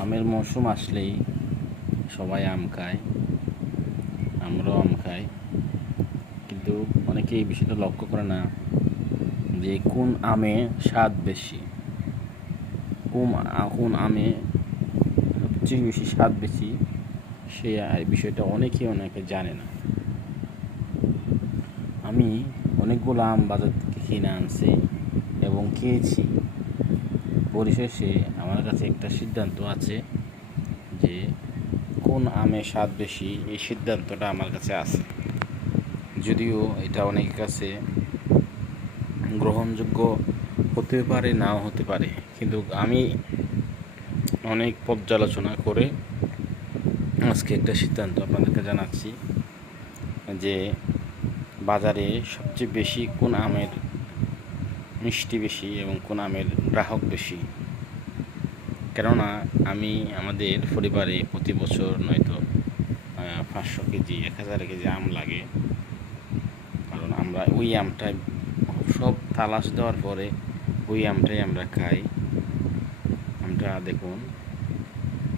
আমের মৌসুম আসলেই সবাই আম খায়, আমরাও আম খাই। কিন্তু অনেকে এই বিষয়টা লক্ষ্য করে না যে কোন আমে স্বাদ বেশি, কোন কোন আমে সবচেয়ে বেশি স্বাদ বেশি, সে বিষয়টা অনেকেই অনেকে জানে না। আমি অনেকগুলো আম বাজার থেকে কিনে আনছি এবং খেয়েছি। পরিশেষে আমার কাছে একটা সিদ্ধান্ত আছে যে কোন আমে স্বাদ বেশি, এই সিদ্ধান্তটা আমার কাছে আছে। যদিও এটা অনেকের কাছে গ্রহণযোগ্য হতে পারে, নাও হতে পারে। কিন্তু আমি অনেক পর্যালোচনা করে আজকে একটা সিদ্ধান্ত আপনাদেরকে জানাচ্ছি যে বাজারে সবচেয়ে বেশি কোন আমের মিষ্টি বেশি এবং কোন আমের গ্রাহক বেশি। কেননা আমি আমাদের পরিবারে প্রতি বছর নয়তো পাঁচশো কেজি, এক হাজার কেজি আম লাগে। কারণ আমরা ওই আমটা সব তালাশ দেওয়ার পরে ওই আমটাই আমরা খাই। আমটা দেখুন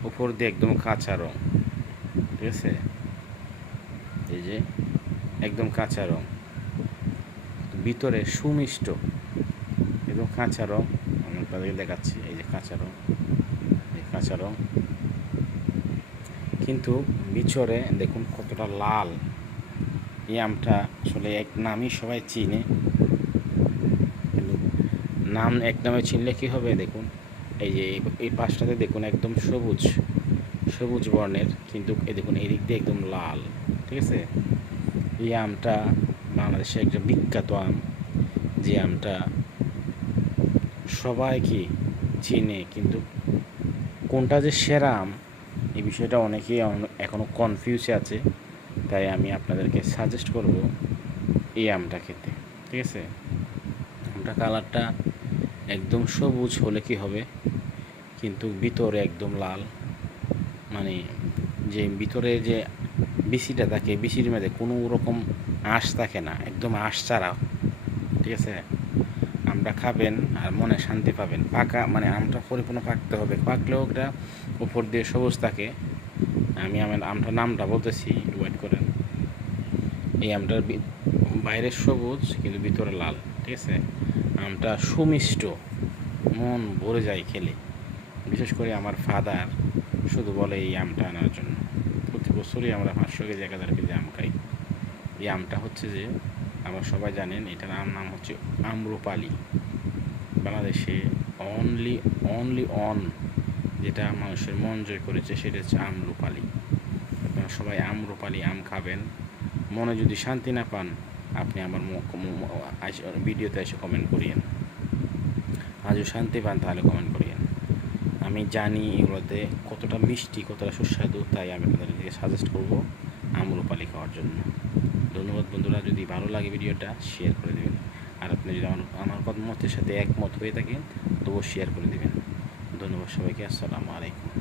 উপর দিয়ে একদম কাঁচা রং, ঠিক আছে? এই যে, একদম কাঁচা রং। ভিতরে সুমিষ্ট। কাঁচা রং, আমি আপনাদেরকে দেখাচ্ছি, এই যে কাঁচা রং, এই কাঁচা রং। কিন্তু বিচরে দেখুন কতটা লাল। এই আমটা আসলে এক নামই সবাই চিনে। নাম এক নামে চিনলে কী হবে দেখুন? এই যে এই- পাশটাতে দেখুন একদম সবুজ সবুজ বর্ণের, কিন্তু এই দেখুন এই দিক দিয়ে একদম লাল, ঠিক আছে? এই আমটা বাংলাদেশে একটা বিখ্যাত আম। যে আমটা সবাই কি চিনে, কিন্তু কোনটা যে সেরা আম এই বিষয়টা অনেকেই অন- এখনও কনফিউজে আছে। তাই আমি আপনাদেরকে সাজেস্ট করব এই আমটা খেতে, ঠিক আছে? আমটা কালারটা একদম সবুজ হলে কি হবে, কিন্তু ভিতরে একদম লাল। মানে যে ভিতরে যে বিচিটা থাকে, বিচির মধ্যে কোনো রকম আঁশ থাকে না, একদম আঁশ ছাড়া, ঠিক আছে? আমটা খাবেন আর মনে শান্তি পাবেন। পাকা মানে আমটা পরিপূর্ণ পাকতে হবে। পাকলেও ওটা উপর দিয়ে সবুজ থাকে। আমি আমার আমটার নামটা বলতেছি ওয়েট করেন। এই আমটার বাইরে সবুজ, কিন্তু ভিতরে লাল, ঠিক আছে? আমটা সুমিষ্ট। মন ভরে যায় খেলে। বিশেষ করে আমার ফাদার শুধু বলে এই আমটা আনার জন্য। প্রতি বছরই আমরা পাঁচশো কেজি, এক হাজার কেজি আম খাই। এই আমটা হচ্ছে যে আমরা সবাই জানেন এটার নাম হচ্ছে আম্রপালি। বাংলাদেশে অনলি অনলি অন যেটা মানুষের মন জয় করেছে সেটা হচ্ছে আম্রপালি। আপনারা সবাই আম্রপালি আম খাবেন। মনে যদি শান্তি না পান, আপনি আমার ভিডিওতে এসে কমেন্ট করিয়েন। আজও শান্তি পান তাহলে কমেন্ট করিয়েন। আমি জানি এগুলোতে কতটা মিষ্টি, কতটা সুস্বাদু, তাই আমি আপনাদেরকে সাজেস্ট করব। আম্রপালি খাওয়ার জন্য। ধন্যবাদ বন্ধুরা, যদি ভালো লাগে ভিডিওটা শেয়ার করে দেবেন। আর আপনি যদি আমার আমার মতের সাথে একমত হয়ে থাকেন, তবুও শেয়ার করে দেবেন। ধন্যবাদ সবাইকে, আসসালামু আলাইকুম।